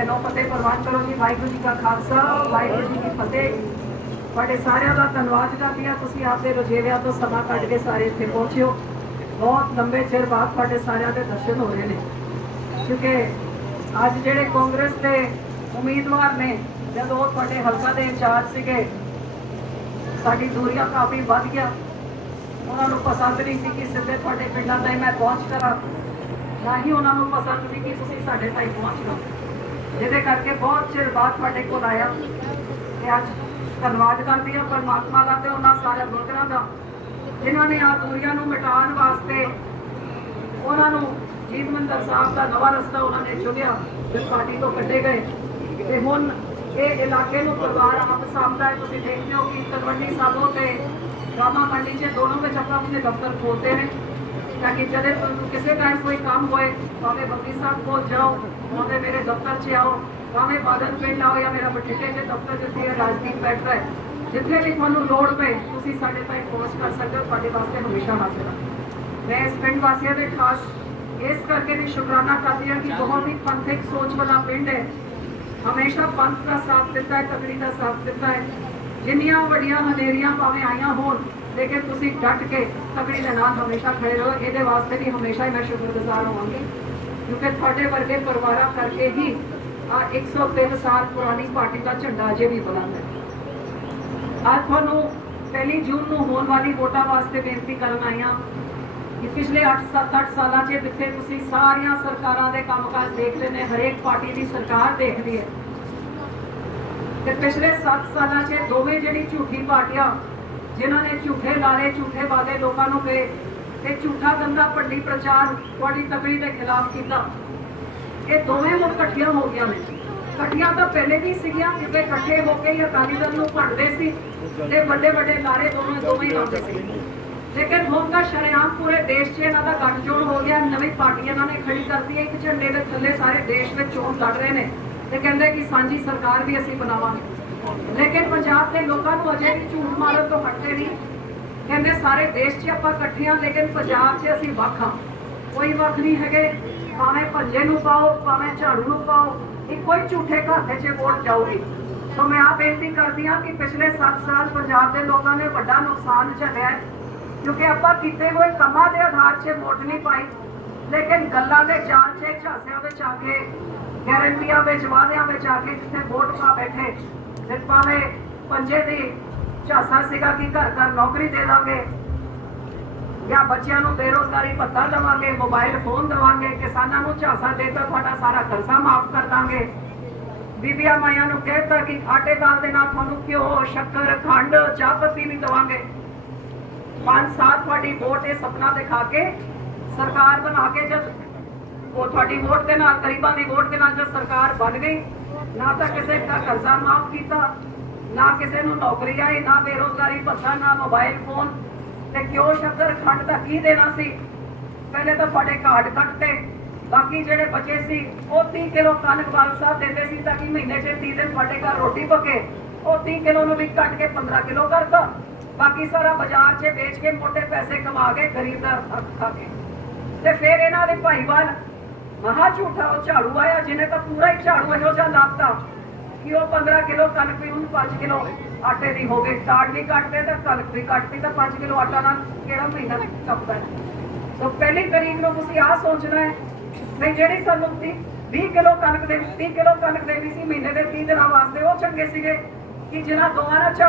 ਭੈਣੋ ਫਤਿਹ ਪ੍ਰਵਾਨ ਕਰੋ ਜੀ, ਵਾਹਿਗੁਰੂ ਜੀ ਕਾ ਖਾਲਸਾ, ਵਾਹਿਗੁਰੂ ਜੀ ਕੀ ਫਤਿਹ। ਤੁਹਾਡੇ ਸਾਰਿਆਂ ਦਾ ਧੰਨਵਾਦ ਕਰਦੀ ਹਾਂ। ਤੁਸੀਂ ਆਪਦੇ ਰੁਝੇਵਿਆਂ ਤੋਂ ਸਮਾਂ ਕੱਢ ਕੇ ਸਾਰੇ ਇੱਥੇ ਪਹੁੰਚਿਓ। ਬਹੁਤ ਲੰਬੇ ਚਿਰ ਬਾਅਦ ਤੁਹਾਡੇ ਸਾਰਿਆਂ ਦੇ ਦਰਸ਼ਨ ਹੋ ਰਹੇ ਨੇ। ਕਿਉਂਕਿ ਅੱਜ ਜਿਹੜੇ ਕਾਂਗਰਸ ਦੇ ਉਮੀਦਵਾਰ ਨੇ, ਜਦੋਂ ਉਹ ਤੁਹਾਡੇ ਹਲਕਾ ਦੇ ਇੰਚਾਰਜ ਸੀਗੇ, ਸਾਡੀ ਦੂਰੀਆਂ ਕਾਫੀ ਵੱਧ ਗਿਆ। ਉਹਨਾਂ ਨੂੰ ਪਸੰਦ ਨਹੀਂ ਸੀ ਕਿ ਸਿੱਧੇ ਤੁਹਾਡੇ ਪਿੰਡਾਂ ਤਾਈਂ ਮੈਂ ਪਹੁੰਚ ਕਰਾਂ। ਨਾ ਹੀ ਉਹਨਾਂ ਨੂੰ ਪਸੰਦ ਸੀ ਕਿ ਤੁਸੀਂ ਸਾਡੇ ਤਾਈਂ ਪਹੁੰਚਣਾ ਜਿਹਦੇ ਕਰਕੇ ਬਹੁਤ ਚਿਰ ਬਾਅਦ ਤੁਹਾਡੇ ਕੋਲ ਆਇਆ ਤੇ ਅੱਜ ਧੰਨਵਾਦ ਕਰਦੀ ਹਾਂ ਪਰਮਾਤਮਾ ਦਾ ਤੇ ਉਹਨਾਂ ਸਾਰੇ ਵਰਕਰਾਂ ਦਾ, ਜਿਨ੍ਹਾਂ ਨੇ ਆ ਦੂਰੀਆਂ ਨੂੰ ਮਿਟਾਉਣ ਵਾਸਤੇ ਉਹਨਾਂ ਨੂੰ ਜੀਤ ਮੰਦਰ ਸਾਹਿਬ ਦਾ ਨਵਾਂ ਰਸਤਾ ਉਹਨਾਂ ਨੇ ਚੁਣਿਆ ਜਿਸ ਪਾਰਟੀ ਤੋਂ ਕੱਢੇ ਗਏ। ਤੇ ਹੁਣ ਇਹ ਇਲਾਕੇ ਨੂੰ ਪਰਿਵਾਰ ਆਪ ਸਾਂਭਦਾ ਹੈ। ਤੁਸੀਂ ਦੇਖਦੇ ਹੋ ਕਿ ਤਲਵੰਡੀ ਸਾਬੋ ਤੇ ਰਾਮਾ ਮੰਡੀ 'ਚ ਦੋਨੋਂ ਵਿੱਚ ਆਪਣਾ ਆਪਣੇ ਦਫ਼ਤਰ ਖੋਲਦੇ ਨੇ, ਤਾਂ ਕਿ ਜਦੋਂ ਤੁਹਾਨੂੰ ਕਿਸੇ ਟਾਈਮ ਕੋਈ ਕੰਮ ਹੋਏ, ਭਾਵੇਂ ਬੰਦੀ ਸਾਹਿਬ ਕੋਲ ਜਾਓ ਭਾਵੇਂ ਮੇਰੇ ਦਫ਼ਤਰ 'ਚ ਆਓ, ਭਾਵੇਂ ਬਾਦਲ ਪਿੰਡ ਆਓ ਜਾਂ ਮੇਰਾ ਬਠਿੰਡੇ ਦੇ ਦਫ਼ਤਰ ਜਿੱਥੇ ਰਾਜਦੀਪ ਬੈਠਦਾ ਹੈ, ਜਿੱਥੇ ਵੀ ਤੁਹਾਨੂੰ ਲੋੜ ਪਏ, ਤੁਸੀਂ ਸਾਡੇ ਤਾਈਂ ਪਹੁੰਚ ਕਰ ਸਕਦੇ ਹੋ, ਤੁਹਾਡੇ ਵਾਸਤੇ ਹਮੇਸ਼ਾ ਹਾਜ਼ਰ ਹਾਂ ਮੈਂ ਇਸ ਪਿੰਡ ਵਾਸੀਆਂ ਦੇ ਖਾਸ ਇਸ ਕਰਕੇ ਵੀ ਸ਼ੁਕਰਾਨਾ ਕਰਦੀ ਹਾਂ ਕਿ ਬਹੁਤ ਹੀ ਪੰਥਕ ਸੋਚ ਵਾਲਾ ਪਿੰਡ ਹੈ। ਹਮੇਸ਼ਾ ਪੰਥ ਦਾ ਸਾਥ ਦਿੱਤਾ ਹੈ, ਤਕੜੀ ਦਾ ਸਾਥ ਦਿੱਤਾ ਹੈ। ਜਿੰਨੀਆਂ ਵੱਡੀਆਂ ਹਨੇਰੀਆਂ ਭਾਵੇਂ ਆਈਆਂ ਹੋਣ, ਲੇਕਿਨ ਤੁਸੀਂ ਡਟ ਕੇ ਤਗੜੀ ਦੇ ਨਾਲ ਹਮੇਸ਼ਾ ਖੜੇ ਰਹੋ, ਇਹਦੇ ਵਾਸਤੇ ਵੀ ਹਮੇਸ਼ਾ ਹੀ ਮੈਂ ਸ਼ੁਕਰਗੁਜ਼ਾਰ ਹੋਵਾਂਗੀ। ਕਿਉਂਕਿ ਤੁਹਾਡੇ ਵਰਗੇ ਪਰਿਵਾਰਾਂ ਕਰਕੇ ਹੀ ਆ 103 ਸਾਲ ਪੁਰਾਣੀ ਪਾਰਟੀ ਦਾ ਝੰਡਾ ਅਜੇ ਵੀ ਬੁਲੰਦ ਹੈ। ਅੱਜ ਤੁਹਾਨੂੰ ਪਹਿਲੀ ਜੂਨ ਨੂੰ ਹੋਣ ਵਾਲੀ ਵੋਟਾਂ ਵਾਸਤੇ ਬੇਨਤੀ ਕਰਨ ਆਈਆਂ ਕਿ ਪਿਛਲੇ 8-7 ਸਾਲਾਂ 'ਚ ਜਿੱਥੇ ਤੁਸੀਂ ਸਾਰੀਆਂ ਸਰਕਾਰਾਂ ਦੇ ਕੰਮਕਾਜ ਦੇਖ ਰਹੇ ਨੇ, ਹਰੇਕ ਪਾਰਟੀ ਦੀ ਸਰਕਾਰ ਦੇਖਦੀ ਹੈ। ਤੇ ਪਿਛਲੇ 7 ਸਾਲਾਂ 'ਚ ਦੋਵੇਂ ਜਿਹੜੀ ਝੂਠੀ ਪਾਰਟੀਆਂ, ਜਿਨ੍ਹਾਂ ਨੇ ਝੂਠੇ ਲਾਰੇ ਝੂਠੇ ਵਾਅਦੇ ਲੋਕਾਂ ਨੂੰ ਕਹੇ ਤੇ ਝੂਠਾ ਗੰਦਾ ਭੰਡੀ ਪ੍ਰਚਾਰ ਤੁਹਾਡੀ ਤਕੜੀ ਦੇ ਖਿਲਾਫ ਕੀਤਾ। ਇਹ ਦੋਵੇਂ ਹੁਣ ਇਕੱਠੀਆਂ ਹੋ ਗਈਆਂ ਨੇ। ਇਕੱਠੀਆਂ ਤਾਂ ਪਹਿਲੇ ਵੀ ਸੀਗੀਆਂ ਕਿਉਂਕਿ ਇਕੱਠੇ ਹੋ ਕੇ ਹੀ ਅਕਾਲੀ ਦਲ ਨੂੰ ਭੰਡਦੇ ਸੀ ਤੇ ਵੱਡੇ ਵੱਡੇ ਲਾਰੇ ਦੋਵੇਂ ਦੋਵੇਂ ਹੀ ਲਾਉਂਦੇ ਸੀ। ਲੇਕਿਨ ਹੁਣ ਤਾਂ ਸ਼ਰੇਆਮ ਪੂਰੇ ਦੇਸ਼ 'ਚ ਇਹਨਾਂ ਦਾ ਗੱਠਜੋੜ ਹੋ ਗਿਆ। ਨਵੀਂ ਪਾਰਟੀ ਇਹਨਾਂ ਨੇ ਖੜੀ ਕਰਤੀ ਹੈ। ਇੱਕ ਝੰਡੇ ਦੇ ਥੱਲੇ ਸਾਰੇ ਦੇਸ਼ ਵਿੱਚ ਚੋਣ ਲੜ ਰਹੇ ਨੇ ਤੇ ਕਹਿੰਦੇ ਕਿ ਸਾਂਝੀ ਸਰਕਾਰ ਵੀ ਅਸੀਂ ਬਣਾਵਾਂਗੇ। ਲੇਕਿਨ ਪੰਜਾਬ ਦੇ ਲੋਕਾਂ ਨੂੰ ਅਜੇ ਵੀ ਝੂਠ ਮਾਰਨ ਤੋਂ ਹਟਦੇ ਨਹੀਂ। ਕਹਿੰਦੇ ਸਾਰੇ ਦੇਸ਼ 'ਚ ਆਪਾਂ ਇਕੱਠੇ ਹਾਂ, ਲੇਕਿਨ ਪੰਜਾਬ 'ਚ ਅਸੀਂ ਵੱਖ ਹਾਂ। ਕੋਈ ਵੱਖ ਨਹੀਂ ਹੈਗੇ। ਭਾਵੇਂ ਭੱਜੇ ਨੂੰ ਪਾਓ, ਭਾਵੇਂ ਝਾੜੂ ਨੂੰ ਪਾਓ ਇੱਕੋ ਹੀ ਝੂਠੇ ਘਾਟੇ 'ਚ ਵੋਟ ਜਾਊਗੀ। ਸੋ ਮੈਂ ਆ ਬੇਨਤੀ ਕਰਦੀ ਹਾਂ ਕਿ ਪਿਛਲੇ 7 ਸਾਲ ਪੰਜਾਬ ਦੇ ਲੋਕਾਂ ਨੇ ਵੱਡਾ ਨੁਕਸਾਨ ਝੱਲਿਆ ਕਿਉਂਕਿ ਆਪਾਂ ਕੀਤੇ ਹੋਏ ਕੰਮਾਂ ਦੇ ਆਧਾਰ 'ਤੇ ਵੋਟ ਨਹੀਂ ਪਾਈ। ਲੇਕਿਨ ਗੱਲਾਂ ਦੇ ਜਾਲ 'ਚ, ਝਾਸਿਆਂ ਵਿੱਚ ਆ ਕੇ, ਗਾਰੰਟੀਆਂ ਵਿੱਚ, ਵਾਅਦਿਆਂ ਵਿੱਚ ਆ ਕੇ ਜਿੱਥੇ ਵੋਟ ਪਾ ਬੈਠੇ, ਫਿਰ ਭਾਵੇਂ ਪੰਜੇ ਦੀ ਝਾਸਾ ਸੀਗਾ ਕਿ ਘਰ ਘਰ ਨੌਕਰੀ ਦੇ ਦਾਂਗੇ ਜਾਂ ਬੱਚਿਆਂ ਨੂੰ ਬੇਰੋਜ਼ਗਾਰੀ ਭੱਤਾ ਦੇਵਾਂਗੇ ਮੋਬਾਈਲ ਫੋਨ ਦੇਵਾਂਗੇ, ਕਿਸਾਨਾਂ ਨੂੰ ਝਾਂਸਾ ਦੇ ਤੁਹਾਡਾ ਸਾਰਾ ਕਰਜ਼ਾ ਮਾਫ ਕਰ ਦਾਂਗੇ। ਬੀਬੀਆਂ ਮਾਈਆਂ ਨੂੰ ਕਹਿਤਾ ਕਿ ਆਟੇ ਦਾਲ ਦੇ ਨਾਲ ਤੁਹਾਨੂੰ ਘਿਓ, ਸ਼ੱਕਰ, ਖੰਡ, ਚਾਹ ਪੱਤੀ ਵੀ ਦੇਵਾਂਗੇ। ਪੰਜ ਸਾਲ ਤੁਹਾਡੀ ਵੋਟ ਇਹ ਸੁਪਨਾ ਦਿਖਾ ਕੇ ਸਰਕਾਰ ਬਣਾ ਕੇ ਜਦ ਉਹ ਤੁਹਾਡੀ ਵੋਟ ਦੇ ਨਾਲ, ਗਰੀਬਾਂ ਦੀ ਵੋਟ ਦੇ ਨਾਲ ਜਦ ਸਰਕਾਰ ਬਣ ਗਈ, ਨਾ ਤਾਂ ਕਿਸੇ ਦਾ ਕਰਜ਼ਾ ਮਾਫ ਕੀਤਾ ਨਾ ਕਿਸੇ ਨੂੰ ਨੌਕਰੀ ਆਈ, ਨਾ ਬੇਰੋਜ਼ਗਾਰੀ ਭੱਤਾ ਨਾ ਮੋਬਾਈਲ ਫੋਨ ਤੇ ਕਿਉਂ ਸ਼ੱਕਰ ਖੰਡ ਦਾ ਕੀ ਦੇਣਾ ਸੀ? ਪਹਿਲੇ ਤਾਂ ਤੁਹਾਡੇ ਕਾਰਡ ਕੱਟਤੇ। ਬਾਕੀ ਜਿਹੜੇ ਬਚੇ ਸੀ, ਉਹ 30 ਕਿਲੋ ਕਣਕ ਸਾਹਿਬ ਦਿੰਦੇ ਸੀ ਤਾਂ ਕਿ ਮਹੀਨੇ 'ਚ 30 ਦਿਨ ਤੁਹਾਡੇ ਘਰ ਰੋਟੀ ਪਕੇ। ਉਹ 30 ਕਿਲੋ ਨੂੰ ਵੀ ਕੱਟ ਕੇ 15 ਕਿਲੋ ਕਰਤਾ। ਬਾਕੀ ਸਾਰਾ ਬਾਜ਼ਾਰ 'ਚ ਵੇਚ ਕੇ ਮੋਟੇ ਪੈਸੇ ਕਮਾ ਕੇ ਗਰੀਬ ਦਾ ਹੱਕ ਖਾ ਕੇ। ਤੇ ਫਿਰ ਇਹਨਾਂ ਦੇ ਭਾਈਵਾਲ, ਮਹਾ ਝੂਠਾ ਉਹ ਝਾੜੂ ਆਇਆ, ਜਿਹਨੇ ਤਾਂ ਪੂਰਾ ਹੀ ਝਾੜੂ ਇਹੋ ਜਿਹਾ ਲਾਪਤਾ ਕਿ ਉਹ 15 ਕਿਲੋ ਕਣਕ ਵੀ ਉਹਨੂੰ 5 ਕਿਲੋ ਆਟੇ ਦੀ ਹੋ ਗਈ। ਕਾਰਡ ਵੀ ਕੱਟਦੇ ਤੇ ਕਣਕ ਵੀ ਕੱਟਦੀ ਤਾਂ 5 ਕਿਲੋ ਆਟਾ ਨਾਲ ਕਿਹੜਾ ਮਹੀਨਾ ਕੱਪਦਾ ਸੋ ਪਹਿਲੀ ਤਰੀਕ ਨੂੰ ਤੁਸੀਂ ਆਹ ਸੋਚਣਾ ਹੈ ਵੀ ਜਿਹੜੀ ਸਾਨੂੰ 20 ਕਿਲੋ ਕਣਕ ਦੇ 30 ਕਿਲੋ ਕਣਕ ਦੇਣੀ ਸੀ ਮਹੀਨੇ ਦੇ 30 ਦਿਨਾਂ ਵਾਸਤੇ, ਉਹ ਚੰਗੇ ਸੀਗੇ ਕਿ ਜਿਨ੍ਹਾਂ ਦੋਵਾਂ ਨਾਲ ਝਾੜੂ